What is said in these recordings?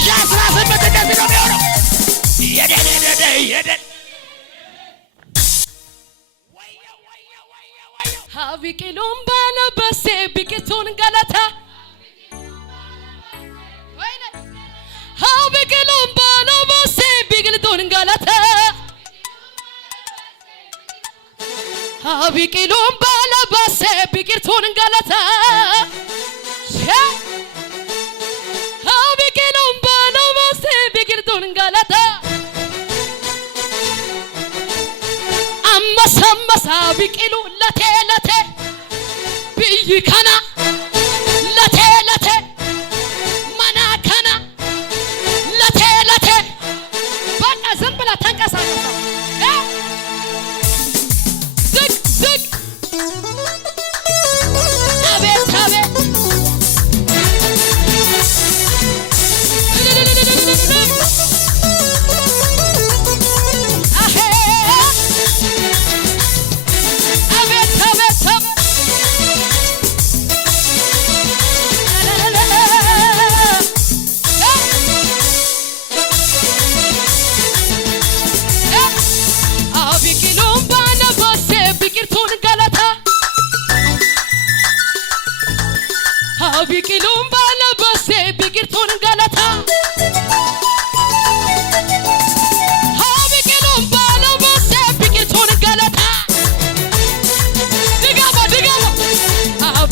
2018 እንደዚህ ነው የሚሆነው። ሀቢቂሉም ባለበሴ ቢቂቱን ገለታ ሀቢቂሉም ባለበሴ ቢቂቱን ገለታ ሀቢቂሉም ባለበሴ ቢቂቱን ገለታ ሀቢቂሉም ባለበሴ ቢቂቱን ገለታ አመሰመሳ ቢቂሉ ለቴ ብይከና ለቴ መናከና ለቴ በቃ ዝም ብላ ተንቀሳቀሳ ዝቅ አቤት ቢቂሉም ባለበሴ ቢቂቱን ገለታ ቢቂሉም ባለበሴ ቢቂቱን ገለታ ድጋማ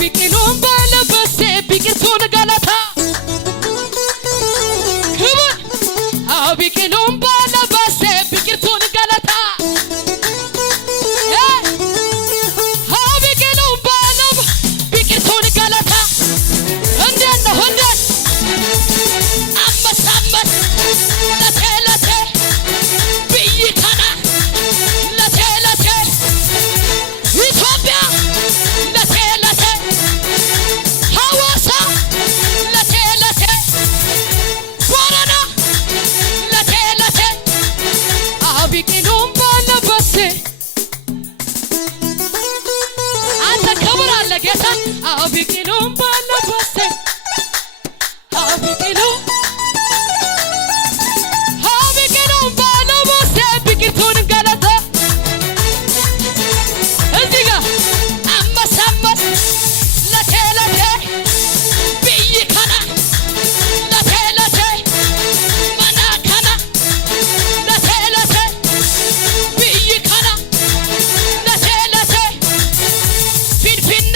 ቢቂሉም ባለበሴ ቢቂቱን ገለታ ክብር ቢቂሉም ባለበሴ ቢቂቱን ገለታ ቢቂሉም ባለበሴ ቢቂሉም ባለበሴ ቢቂቱን ገለታ እዚህ ጋር አመሰመስ ለቴ ብይከና ለቴ መናከና ለቴ ብይከና ለቴ ፊንፊኔ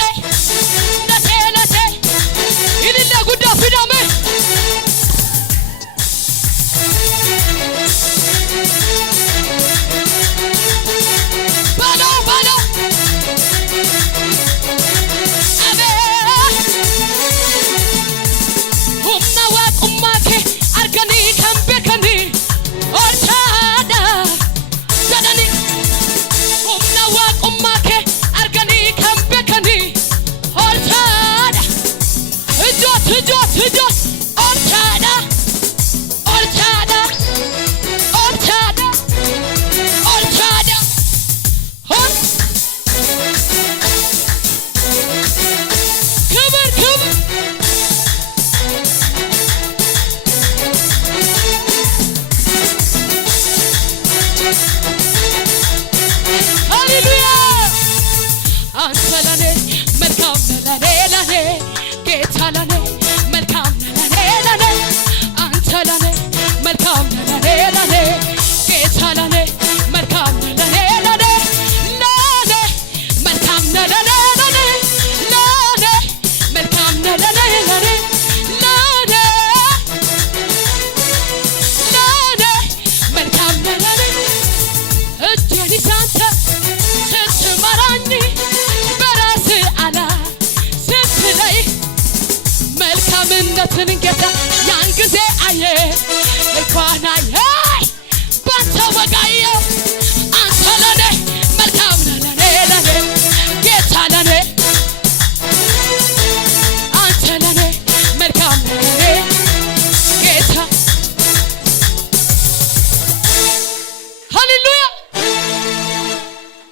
መልካምነትን ጌታ ያን ጊዜ አየ እንኳን አየ ባንተ ወጋየ አንተ ለኔ መልካም ለኔ ጌታ ለኔ አንተ ለኔ መልካም ለኔ ጌታ ሃሌሉያ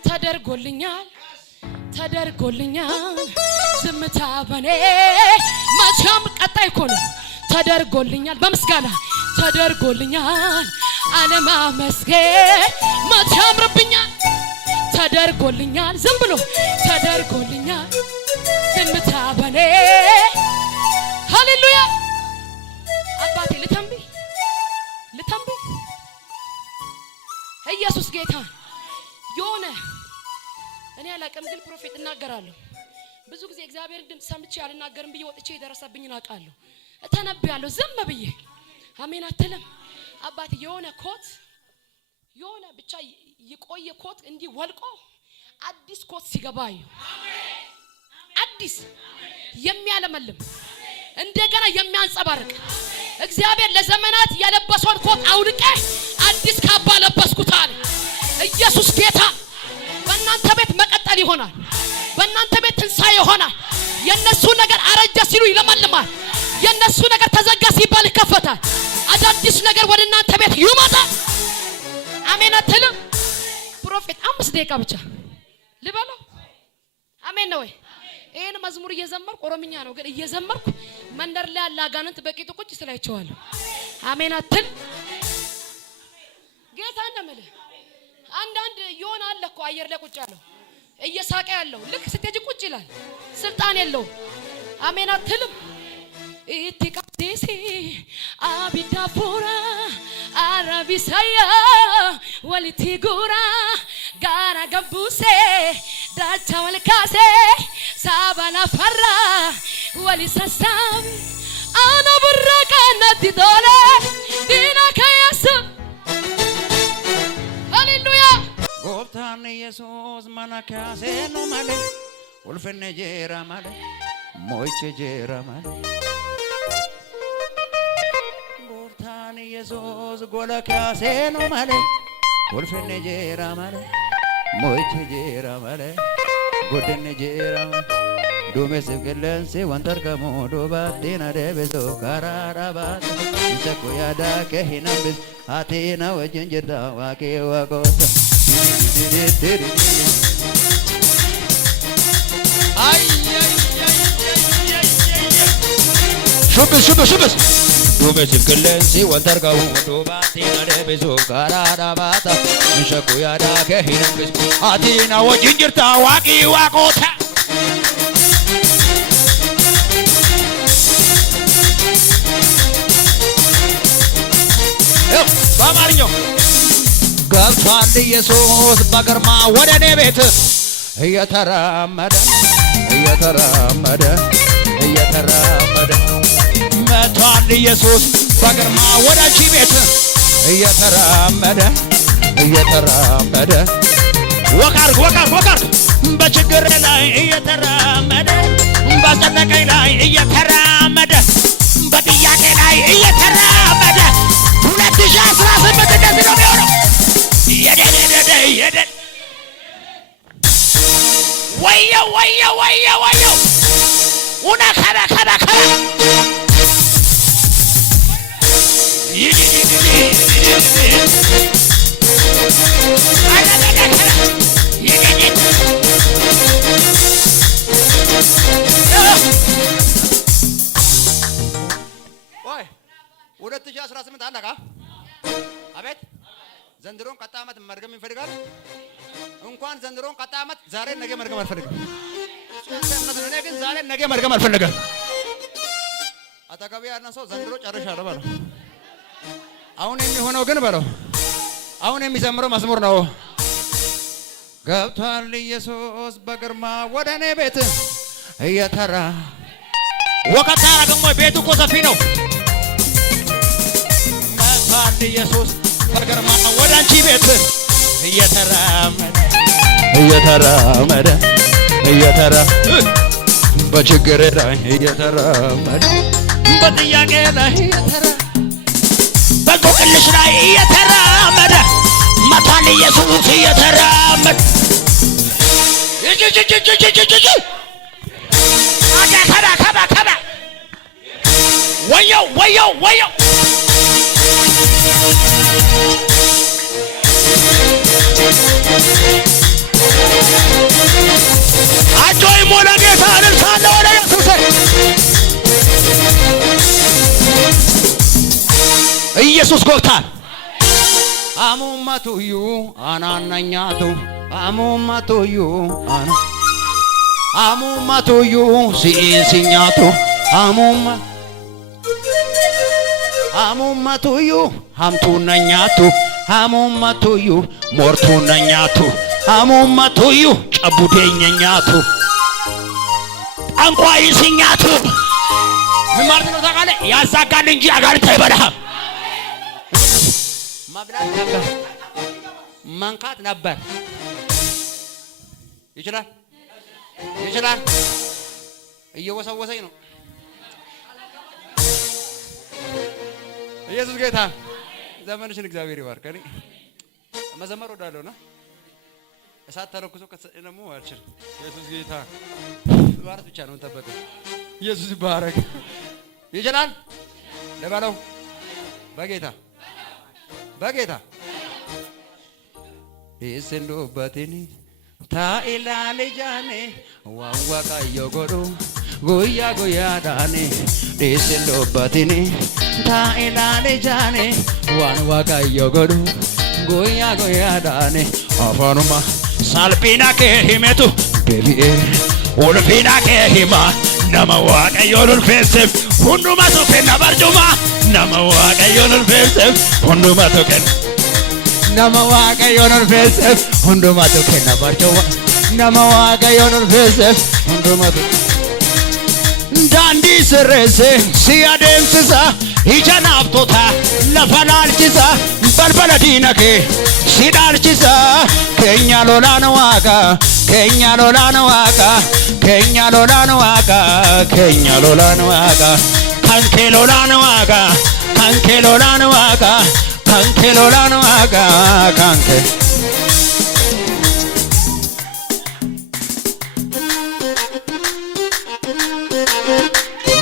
ተደርጎልኛል ዝምታ በኔ መቼም ቀጣይ እኮ ነው ተደርጎልኛል በምስጋና ተደርጎልኛል አለማመስገን መቼ ያምርብኛል ተደርጎልኛል ዝም ብሎ ተደርጎልኛል ዝምታ በኔ ሃሌሉያ አባቴ ልተንብይ ኢየሱስ ጌታ የሆነ እኔ አላቀም ግን ፕሮፌት እናገራለሁ ብዙ ጊዜ እግዚአብሔር ድምጽ ሰምቼ አልናገርም ብዬ ወጥቼ የደረሰብኝን አውቃለሁ እተነብያለሁ ዝም ብዬ አሜን አትልም አባቴ የሆነ ኮት የሆነ ብቻ የቆየ ኮት እንዲህ ወልቆ አዲስ ኮት ሲገባዩ አዲስ የሚያለመልም እንደገና የሚያንጸባርቅ እግዚአብሔር ለዘመናት ያለበሰውን ኮት አውልቀ አዲስ ካባ ለበስኩት አለ ኢየሱስ ጌታ በእናንተ ቤት መቀጠል ይሆናል በእናንተ ቤት ትንሳኤ ይሆናል የነሱ ነገር አረጀ ሲሉ ይለመልማል የነሱ ነገር ተዘጋ ሲባል ይከፈታል አዳዲስ ነገር ወደ እናንተ ቤት ይመጣል አሜን አትልም ፕሮፌት 5 ደቂቃ ብቻ ልበለው አሜን ነው ይሄን መዝሙር እየዘመርኩ ኦሮምኛ ነው ግን እየዘመርኩ መንደር ላይ ያለ አጋንንት በቂጡ ቁጭ ስላይቸዋለሁ አሜን አትል ጌታ እንደምልህ አንዳንድ ይሆን አለ እኮ አየር ላይ ቁጭ ያለው እየሳቀ ያለው ልክ ስትሄጂ ቁጭ ይላል ስልጣን የለው አሜን አትልም ኢቲቃዲሲ አቢዳፉራ አራቢሳያ ወልቲጉራ ጋራ ገቡሴ ዳቻ ወልካሴ ሳባላ ፈራ ወሊሰሳም አና ብራቃ ነትዶለ ዲና ከያስ ሃሌሉያ ጎፍታን ኢየሱስ ማናካሴ ነው ማለ ወልፈነ ጄራ ማለ ሞይቼ ጄራ ማለ ጎፍታን ኢየሱስ ጎላካሴ ነው ማለ ወልፈነ ጄራ ማለ ሞይቼ ጄራ ማለ ጎደነ ጄራ ማለ ዱሜስ ገለንሴ ወንተርከሞ ዶባቴና ደበዞ ካራራባት እንተኮ ያዳ ከሂናምስ አቴና ወጀንጀዳ ዋቄ ዋቆታ አይ ሹብስ ዱሜስ ገለንሴ ወንተርከሞ ዶባቴና ደበዞ ካራራባት እንተኮ ያዳ ከሂናምስ አቴና ወጀንጀዳ ዋቄ ዋቆታ በአማርኛው ገብቷል ኢየሱስ በግርማ ወደ እኔ ቤት እየተራመደ መጥቷል ኢየሱስ በግርማ ወደ አንቺ ቤት እየተራመደ ወቃር በችግር ላይ እየተራመደ በጨነቀኝ ላይ እየተራመደ በጥያቄ ላይ እየተራመደ 2018 እንደዚህ ነው የሚሆነው የደደ ወየው una kaba ወይ 2018 አለቃ አቤት ዘንድሮን ቀጣይ ዓመት መርገም ይፈልጋል እንኳን ዘንድሮን ቀጣይ ዓመት ዛሬ ነገ መርገም አልፈልግም እኔ ግን ዛሬ ነገ መርገም አልፈልግም አጠገቤ ያለ ሰው ዘንድሮ ጨርሻለሁ በለው አሁን የሚሆነው ግን በለው አሁን የሚዘምረው መዝሙር ነው ገብቷል ኢየሱስ በግርማ ወደ እኔ ቤት እየተራ ወቀታ ደግሞ ቤቱ እኮ ሰፊ ነው ገብቷል ኢየሱስ በግርማ ወደ አንቺ ቤት እየተራመደ በችግር ላይ እየተራመደ በጥያቄ ላይ በቆቅልሽ ላይ እየተራመደ መቷል ኢየሱስ እየተራመደ ከባ ወየው አጆይ ሞላ ጌታ አልሳለ ወደ ኢየሱስ ኢየሱስ ጎብታል አሙማቱዩ አናናኛቱ አሙማቱዩ አሙማቱዩ ሲንሲኛቱ አሙማቱዩ ሀምቱነኛቱ አሙማቱዩ ሞርቱነኛቱ አሙማቱዩ ጨቡዴኘኛቱ ጠንቋይ ሲኛቱ ምን ማለት ነው ታውቃለህ? ያዛጋል እንጂ አጋንንት አይበላህም። መብላት ነበር መንካት ነበር። ይችላል እየወሰወሰኝ ነው። ኢየሱስ ጌታ ዘመንሽን እግዚአብሔር ይባርክ። እኔ መዘመር ወዳለሁ ነው። እሳት ተለኩሶ ከተሰደሙ አልችልም። ኢየሱስ ጌታ ማለት ብቻ ነው ተበቀ። ኢየሱስ ይባረክ። ይችላል ለባለው በጌታ ኢስንዶባቲኒ ታኢላሊጃኔ ዋዋቃዮ ጎዶ ጉያ ጉያዳኔ ኢስንዶባቲኒ ታኢላሊጃኔ ዋዋቃዮ ጎዶ ጉያ ጉያዳኔ አፋኑማ ሳልፒና ከሂሜቱ ቤቢኤ ኡልፊና ከሂማ ነመዋቀዮ ሉልፌስፍ ሁንዱማ ሱኬና በርጩማ ነመዋቀዮ ሉልፌስፍ ሁንዱማ ሱኬን ነመዋቀዮ ሉልፌስፍ ሁንዱማ ሱኬና በርጩማ ነመዋቀዮ ሉልፌስፍ ሁንዱማ ዳንዲ ስሬሴ ሲያደምስሳ ይጀናፍቶታ ለፈላልችሳ በልበለ ዲነኬ ሲዳልችሳ ከኛ ሎላን ዋቃ ከኛ ሎላን ዋቃ ከኛ ሎላን ዋቃ ከኛ ሎላን ዋቃ ካንኬ ሎላን ዋቃ ካንኬ ሎላን ዋቃ ካንኬ ሎላን ዋቃ ካንኬ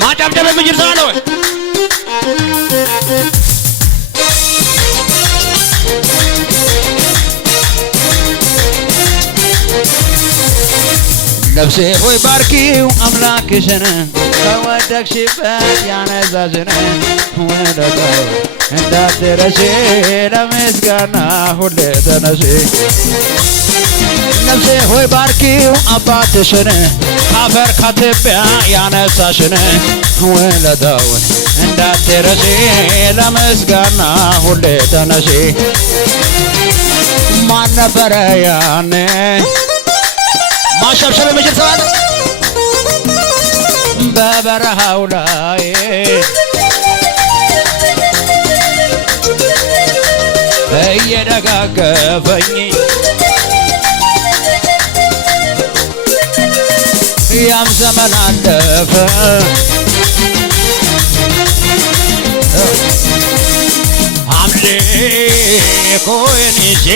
ማጨብጨብ የሚችል ሰው አለ ወይ? ነፍሴ ሆይ ባርኪው አምላክሽን ከወደቅሽበት ያነሳሽን ውለታው እንዳትረሺ ለምስጋና ሁሌ ተነሺ። ነፍሴ ሆይ ባርኪው አባትሽን ካፈር ከትቢያ ያነሳሽን ውለታውን እንዳትረሺ ለምስጋና ሁሌ ተነሺ። ማን ነበረ ያኔ ማሸብሸብ የሚችል ሰው አለ? በበረሃው ላይ እየደጋገፈኝ ያም ዘመን አለፈ አምልኮዬን ይዤ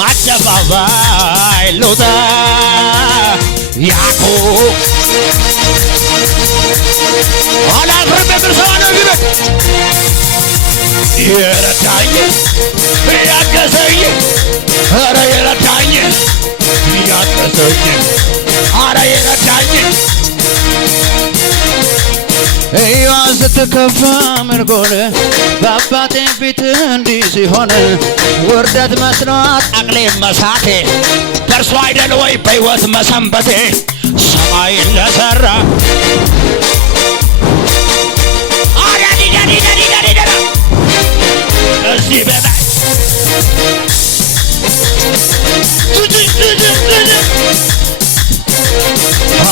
አደባባይ ልውጣ ያዕቆብ አላፍርም የሚል ሰው ነው ቢበል የረዳኝ ያገዘኝ ኧረ የረዳኝ ያገዘኝ ኧረ የረዳኝ ሕይወት ስትከፋ ምርጎን በአባቴ ፊት እንዲህ ሲሆን ውርደት መስሏት አቅሌ መሳቴ ደርሶ አይደል ወይ በሕይወት መሰንበቴ ሰማይን ለሠራ እዚህ በላይ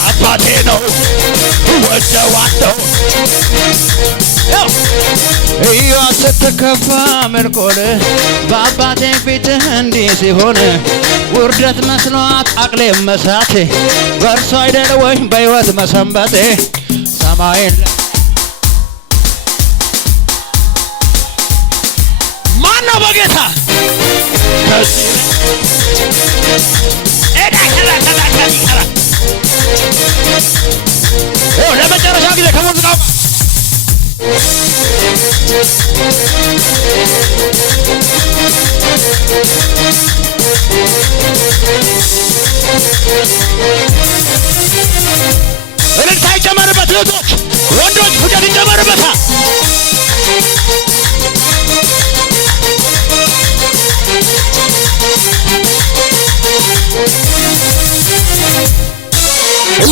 አባቴ ነው ወደዋለሁ ሕይወት ስትከፋ ምርኮል በአባቴ ፊት እንዲህ ሲሆን ውርደት መስሏት አቅሌ መሳቴ በእርሱ አይደል ወይ በሕይወት መሰንበቴ ሰማይን ማነው በጌታ ለመጨረሻ ጊዜ ከሙዚቃው እልልታ ይጨመርበት። እህቶች ወንዶች ፍቅር ይጨመርበታል።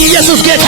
ኢየሱስ ጌታ